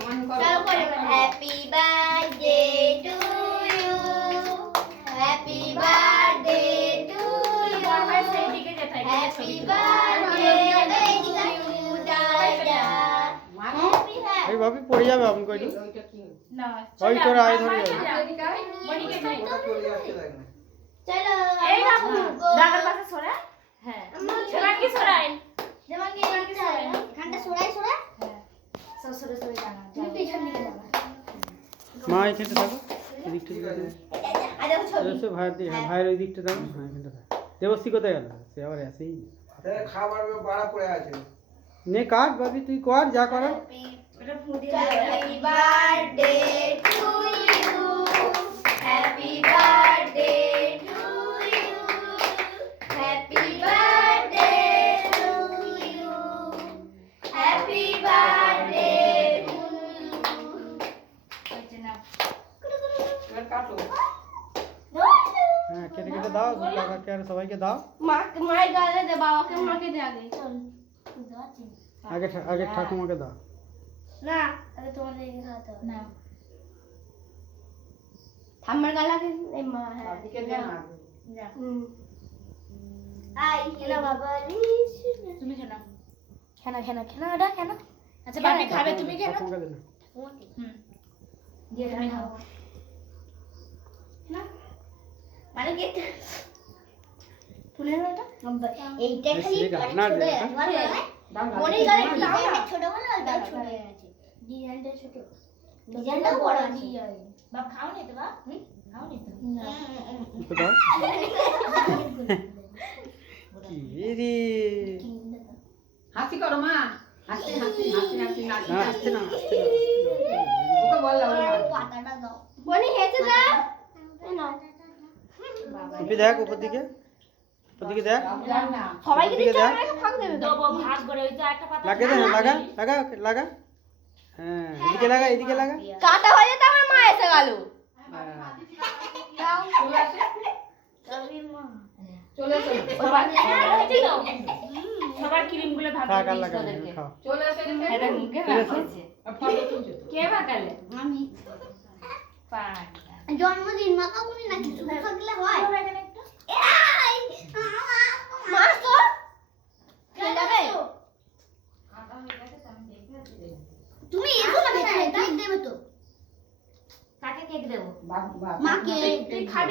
Happy birthday to you, happy birthday to you, happy birthday to you দাদা। এই ভাবি পড়ে যাবে আপনি কইনি না ওই তোর আয় ধরে যাবে। চলো এই বাবু দাদার পাশে সরা। হ্যাঁ এবার কি সরাই? যেমন কি এখানটা সরাই সরাই সব সরে সরে জানা তুমি পিছন দিকে যাবা। মা এখানটা থাকো এদিকটা দিকে দাও। আরে ছবি এসে ভাইয়ের দিকে ভাইয়ের ওই দিকটা দাও। হ্যাঁ এখানটা থাক। দেবশ্রী কোথায় গেল? সে আবার আসেই খাবার বাড়া পড়ে আছে। নে কাট ভাবি তুই কর যা করার। এটা ফুটি happy birthday to you, happy birthday to you, happy birthday to you, happy birthday to হচ্ছে না এবার কাটো। হ্যাঁ কেটে কেটে দাও কাকাকে আর সবাইকে দাও। মায়ের গালে দে, বাবাকে মাকে দে আগে। আগে ঠাকুমাকে দাও। না আগে তোমাদেরকে খাওয়াতে হবে। না ঠাম্মার গালে আগে এই মা। হ্যাঁ বাকিকে দে না। যা আই খেলা বাবা তুমি খেলা। খেলা খেলা খেলা ওটা খেলা। আচ্ছা বাপি খাবে তুমি খেলা। ঠাকুমাকে দে না। হুম দিয়ে তুমি খাও। না মানে কি ফুলের ওটা এইটা খালি সে গানা দে মনে গেলে ডিজাইনটা ছোট বলে ওটা ছোট হয়ে আছে। ডিজাইনটা ছোট, ডিজাইনটা বড় আছে। বাপ খাও নি তো বাপ? খাও নি তো? একটু দাও। কি রে হাসি করো মা। হাসি হাসি হাসি হাসি না। না আসছে না আসছে না। ওকে বললাম পাতাটা দাও বনি হেসে দাও না টুপি দেখ উপর দিকে দেখ। না। সবাইকে দিকে দিতে দেখ। হবে ভাগ দেবে তো। দেবো ভাগ করে ওই তো একটা পাতা লাগা দে লাগা লাগা লাগা। হ্যাঁ এদিকে লাগা কাটা হয়ে যেতে আমার মা এসে গেল। দাও চলে আসে। তবে মা চলে এসো। ওই পাশে হয়েছে তো সবার ক্রিম গুলো ভাগ থাক করে আর দিস লাগা তোদেরকে। খাও। চলে এসে এটা মুখে রাখছে ফটো তুলছো তো। কে ভাগালে? আমি পাঁচ জন্মদিন মাকাবুনি না কিছু থাকলে হয় এখানে একটু এই মাছ তো খেয়ে যাবে আটা হয়ে গেছে তো আমি দেখে আছি রে। তুমি এসো না ভেতরে কেক দেবে তো কাকে কেক দেবো? বাবা মাকে তুই খাবি